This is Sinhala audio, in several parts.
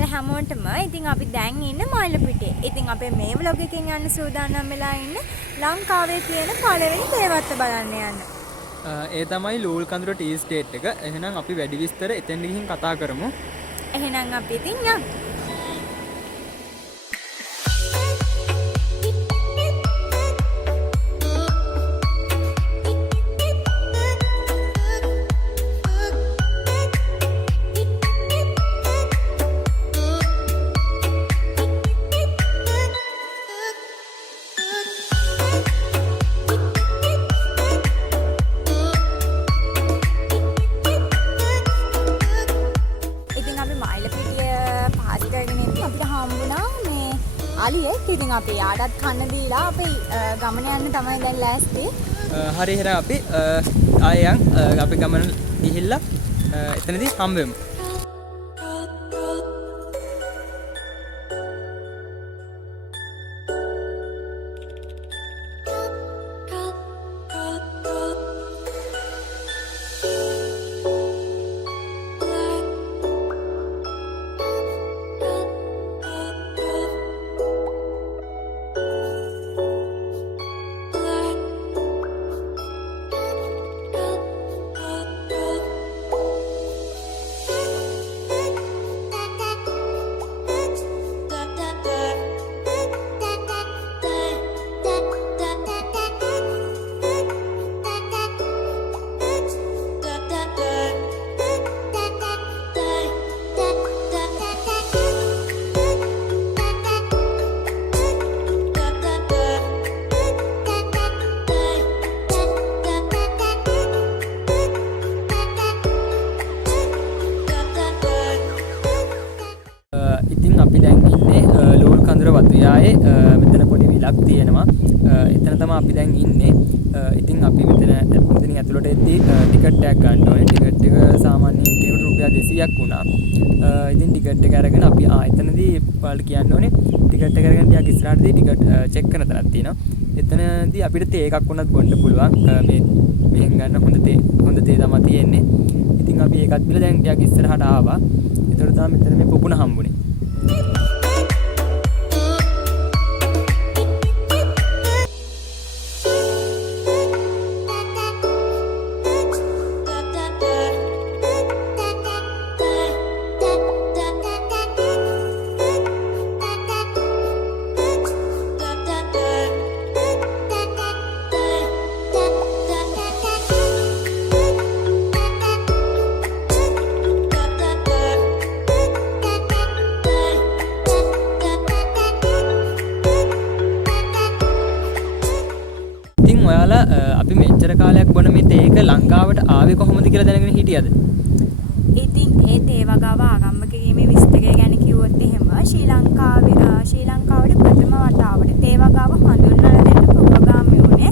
ඔයාලා හැමෝටම ඉතින් අපි දැන් ඉන්නේ මයිලපිටියේ. ඉතින් අපේ මේ vlog එකෙන් යන්න සූදානම් වෙලා ඉන්නේ ලංකාවේ තියෙන පළවෙනි තේවත්ත බලන්න යන්න. ඒ තමයි ලූල්කන්දුර ටී ස්ටේට් එක. එහෙනම් අපි වැඩි විස්තර එතෙන් ගිහින් කතා කරමු. එහෙනම් අපි ඉතින් යමු. ඉතින් අපි ආඩත් කන්න දීලා අපි ගමන යන්න තමයි දැන් ලෑස්ති. හරි එහෙනම් අපි ආයෙත් අපි ගමන ගිහිල්ලා එතනදී හම්බෙමු. මෙතන පොඩි විලක් තියෙනවා. එතන තමයි අපි දැන් ඉන්නේ. ඉතින් අපි මෙතන ඇතුළට එද්දී ටිකට් එකක් ගන්න ඕනේ. ටිකට් එක සාමාන්‍යයෙන් කෙනෙකුට රුපියල් 200ක් වුණා. ඉතින් ටිකට් එක අරගෙන අපි එතනදී ඔයාලට කියන්න ඕනේ ටිකට් එක අරගෙන ටිකක් ඉස්සරහටදී ටිකට් චෙක් කරන තැනක් තියෙනවා. එතනදී අපිට තේ එකක් වුණත් බොන්න පුළුවන්. මෙහෙන් ගන්න හොඳ තේ තමයි තියෙන්නේ. ඉතින් අපි ඒකත් බිල දැන් ටිකක් ඉස්සරහට ආවා. ඒතකොට තමයි මෙතන මේ පොකුණ හම්බුනේ. ඔයාලා අපි මෙච්චර කාලයක් බොන මේ තේ එක ලංකාවට ආවේ කොහොමද කියලා දැනගෙන හිටියද? ඉතින් ඒ තේ වගාව ආගම්මකගේ මේ විස්තරය ගැන කිව්වොත් එහෙම ශ්‍රී ලංකාවට ප්‍රථම වතාවට තේ වගාව හඳුන්වලා දෙන්න ප්‍රෝග්‍රෑම් වුණේ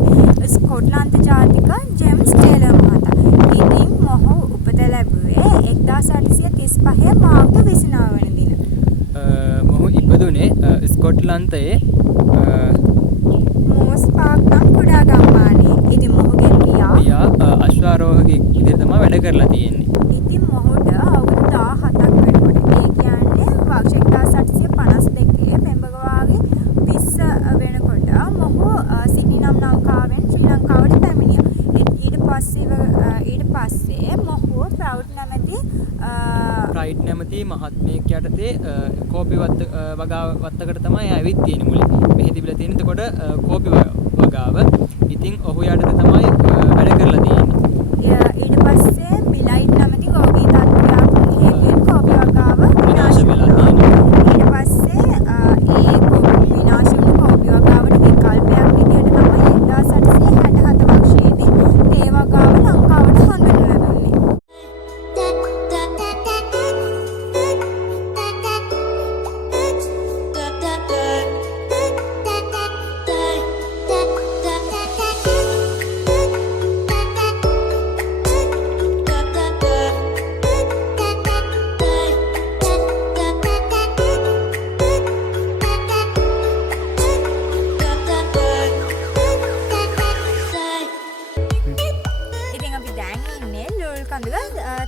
ස්කොට්ලන්ත ජාතික ජේම්ස් ටේලර් මහතා. ඉතින් මොහු උපත ලැබුවේ 1835 මාර්තු 29 වෙනි දින. මොහු ඉපදුනේ ස්කොට්ලන්තයේ කුඩා ගම්මානයේ. ඉතින් මොහුගේ පියා අශ්වාරෝහකෙක් විදිහට තමයි වැඩ කරලා තියෙන්නේ. ඉතින් මොහුට අවුරුදු 17ක් වෙනකොට ඒ කියන්නේ වර්ෂ 1852 පෙම්බරවාරි 20 වෙනකොට මොහු සිඩ්නි නම් ලංකාවෙන් ශ්‍රී ලංකාවට පැමිණියා. ඊට පස්සේ මොහු ප්‍රයිඩ් නැමැති මහත්මයෙක් යටතේ කෝපි වත්තකට තමයි ඇවිත් තියෙන්නේ මුලින්. මෙහි තිබිලා තියෙන එතකොට කෝපි වගාව. ඉතින් ඔහු යටතේ තමයි වැඩ කරලා තියෙන්නේ. ඊට පස්සේ බිලයිට් නැමැති රෝගී තත්ත්වයක් හේතුවෙන් කෝපි වගාව විනාශ වෙලා තියෙනවා. ඊට පස්සේ ඒ විනාශ වුණු කෝපි වගාවට විකල්පයක් විදිහට තමයි 1867 වර්ෂයේදී තේ වගාව ලංකාවට හඳුන්වලා දුන්නේ.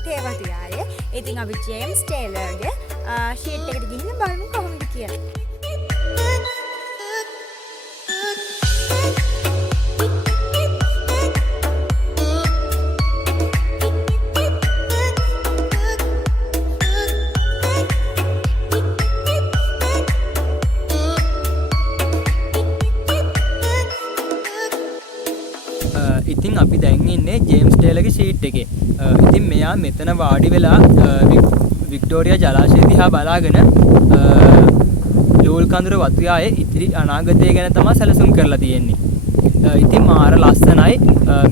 තේවතියායේ. ඉතින් අපි ජේම්ස් ටේලර්ගේ ෂීට් එකට ගිහින් බලමු කොහොමද කියලා. ඉතින් අපි දැන් ඉන්නේ ජේම්ස් ටේලර්ගේ ෂීට් එකේ. ඉතින් මෙයා මෙතන වාඩි වෙලා වික්ටෝරියා ජලාශය දිහා බලාගෙන ලෝල්කඳුර වතුයායේ ඉතිරි අනාගතය ගැන තමයි සැලසුම් කරලා තියෙන්නේ. ඉතින් මාර ලස්සනයි.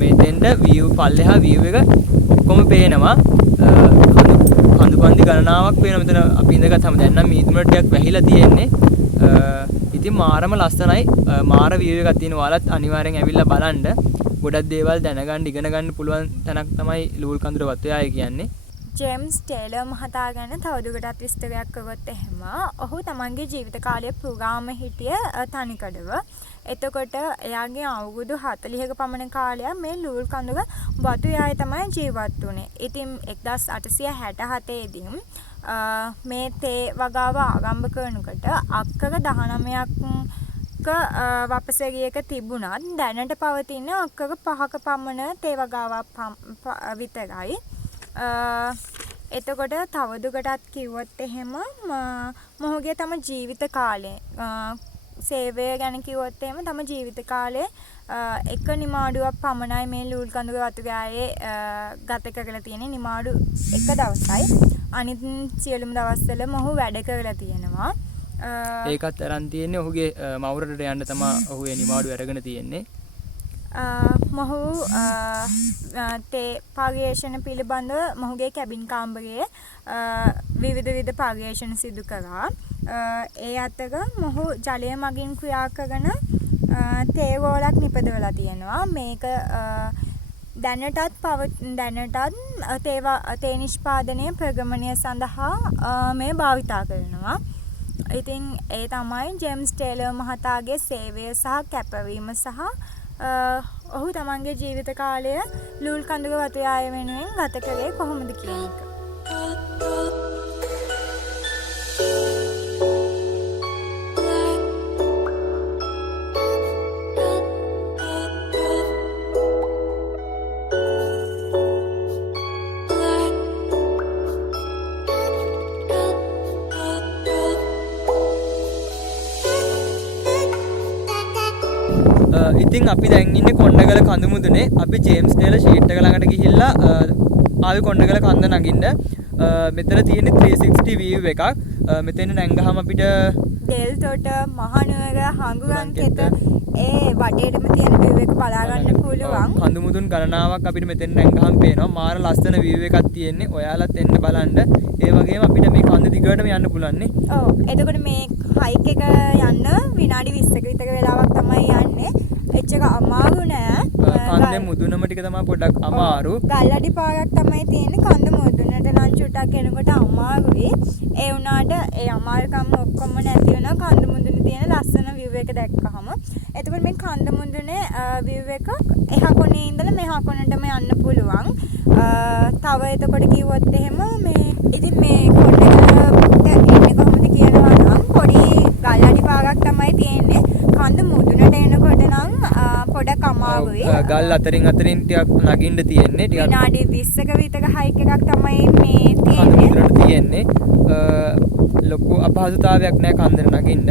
මෙතෙන්ට view පල්ලෙහා view එක ඔක්කොම පේනවා. කඳුපන්දි ගණනාවක් පේනවා මෙතන අපි ඉඳගත්තාම. දැන් නම් මීදුමට ටිකක් වැහිලා තියෙන්නේ. ඉතින් මාරම ලස්සනයි. මාර view එකක් තියෙනවා. ඔයාලත් අනිවාර්යෙන් ඇවිල්ලා බලන්න. ගොඩක් දේවල් දැනගන්න ඉගෙන ගන්න පුළුවන් තැනක් තමයි ලූල්කඳුර වතුයාය කියන්නේ. ජේම්ස් ටේලර් මහතා ගැන තවදුරටත් විස්තරයක් කරොත් එහෙම ඔහු තමන්ගේ ජීවිත කාලය පුරාම හිටිය තනිකඩව. එතකොට එයාගේ අවුරුදු 40ක පමණ කාලයක් මේ ලූල්කඳුර වතුයායේ තමයි ජීවත් වුණේ. ඉතින් 1867 දී මේ තේ වගාව ආරම්භ කරනකොට අක්කර 19ක් වපසරියක තිබුණත් දැනට පවතින අක්කර 5ක පමණ තේ වගාවක් විතරයි. එතකොට තවදුරටත් කිව්වොත් එහෙම මොහුගේ තම ජීවිත කාලේ සේවය ගැන කිව්වොත් එහෙම තම ජීවිත කාලේ එක නිමාඩුවක් පමණයි මේ ලූල්කඳුර වතුයායේ ගත කරලා තියෙන්නේ. නිමාඩු එක දවසයි. අනිත් සියලුම දවස්වල මොහු වැඩ කරලා තියෙනවා. ඒකත් අරන් තියෙන්නේ ඔහුගේ මවුරට යන්න තමයි ඔහු ඒ නිමාඩු අරගෙන තියෙන්නේ. මොහු තේ පර්යේෂණ පිළිබඳව මොහුගේ කැබින් කාමරයේ විවිධ පර්යේෂණ සිදු කරා. ඒ අතර මොහු ජලය මගින් ක්‍රියා කරන තේ රෝලක් නිපදවලා තියෙනවා. මේක දැනටත් තේ නිෂ්පාදනය ප්‍රගමනය සඳහා මේ භාවිතා කරනවා. ඉතින් ඒ තමයි ජේම්ස් ටේලර් මහතාගේ සේවය සහ කැපවීම සහ ඔහු තමන්ගේ ජීවිත කාලය ලූල්කඳුර වතුයාය වෙනුවෙන් ගත කළේ කොහොමද කියන එක. ඉතින් අපි දැන් ඉන්නේ කොණ්ඩගල කඳු මුදුනේ. අපි ජේම්ස් ටේලර් ෂීට් එක ළඟට ගිහිල්ලා ආවි කොණ්ඩගල කන්ද නගින්න. මෙතන තියෙන්නේ 360 view එකක්. මෙතන නැංගහම අපිට දෙල්තොට, මහනුවර, හඟුරන්කෙත ඒ වටේටම තියෙන view එක බලා ගන්න පුළුවන්. කඳු මුදුන් ගණනාවක් අපිට මෙතන නැංගහම පේනවා. මාර ලස්සන view එකක් තියෙන්නේ. ඔයාලත් එන්න බලන්න. ඒ වගේම අපිට මේ කන්ද දිගටම යන්න පුළුවන් නේ. ඔව්. එතකොට මේ හයික් එක යන්න විනාඩි 20ක විතර වෙලාවක් තමයි යන්නේ. එච්චර අමාරු නෑ. කන්දේ මුදුනම ටික තමයි පොඩ්ඩක් අමාරු. ගල්අඩි පාරක් තමයි තියෙන්නේ කන්ද මුදුනට නම් චුට්ටක් එනකොට අමාරුයි. ඒ වුණාට ඒ අමාරුකම් ඔක්කොම නැති වෙනවා කන්ද මුදුනේ තියෙන ලස්සන view එක දැක්කහම. එතකොට මේ කන්ද මුදුනේ view එක එහා කොනේ ඉඳලා මෙහා කොනටම යන්න පුළුවන්. තව එතකොට කිව්වොත් එහෙම මේ ඉතින් මේ කොණ්ඩගලට එන්නේ කොහොමද කියනවා නම් පොඩි ගල්අඩි පාරක් තමයි තියෙන්නේ. කන්ද මුදුනට එනකොට නම් පොඩක් අමාරුයි. ගල් අතරින් ටිකක් නගින්න තියෙන්නේ. ටිකක් විනාඩි 20ක විතර හයික් එකක් තමයි මේ තියෙන්නේ. කන්ද තියෙන්නේ. ලොකු අපහසුතාවයක් නෑ කන්දට නගින්න.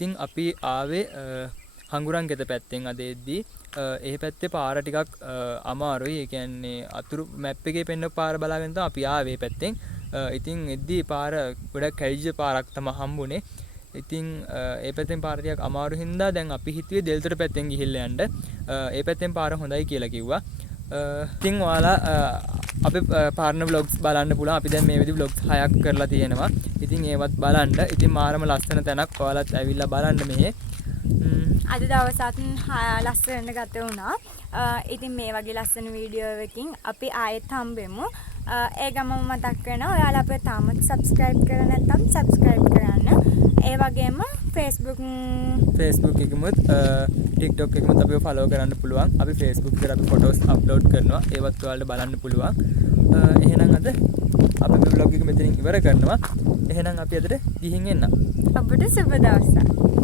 ඉතින් අපි ආවේ හංගුරන් ගෙත පැත්තෙන් අද එද්දී ඒ පැත්තේ පාර ටිකක් අමාරුයි. ඒ කියන්නේ අතුරු මැප් එකේ පෙන්න පාර බලාගෙන තමයි අපි ආවේ පැත්තෙන්. ඉතින් එද්දී පාර ගොඩක් කැඩිච්ච පාරක් තමයි හම්බුනේ. ඉතින් ඒ පැත්තෙන් පාර ටිකක් අමාරු හින්දා දැන් අපි හිතුවේ දෙල්තොට පැත්තෙන් ගිහිල්ලා යන්න. ඒ පැත්තෙන් පාර හොඳයි කියලා කිව්වා. ඉතින් ඔයාලා අපේ පාරන vlogs බලන්න පුළුවන්. අපි දැන් මේ විදිහ vlogs 6ක් කරලා තියෙනවා. ඉතින් ඒවත් බලන්න. ඉතින් මාරම ලස්සන තැනක්. ඔයාලත් ඇවිල්ලා බලන්න මෙහෙ. අද දවසත් ලස්සන ගත වුණා. ඉතින් මේ වගේ ලස්සන වීඩියෝ එකකින් අපි ආයෙත් හම්බෙමු. ඒ ගමම මතක් වෙනවා ඔයාලා අපිව තාමත් subscribe කරලා නැත්නම් subscribe කරන්න. ඒ වගේම Facebook එකෙමුත් TikTok එකෙමුත් අපිව follow කරන්න පුළුවන්. අපි Facebook එකට අපි photos upload කරනවා. ඒවත් ඔයාලට බලන්න පුළුවන්. එහෙනම් අද අපි මේ vlog එක මෙතනින් ඉවර කරනවා. එහෙනම් අපි අදට ගිහින් එන්න. අපිට සුබ දවසක්.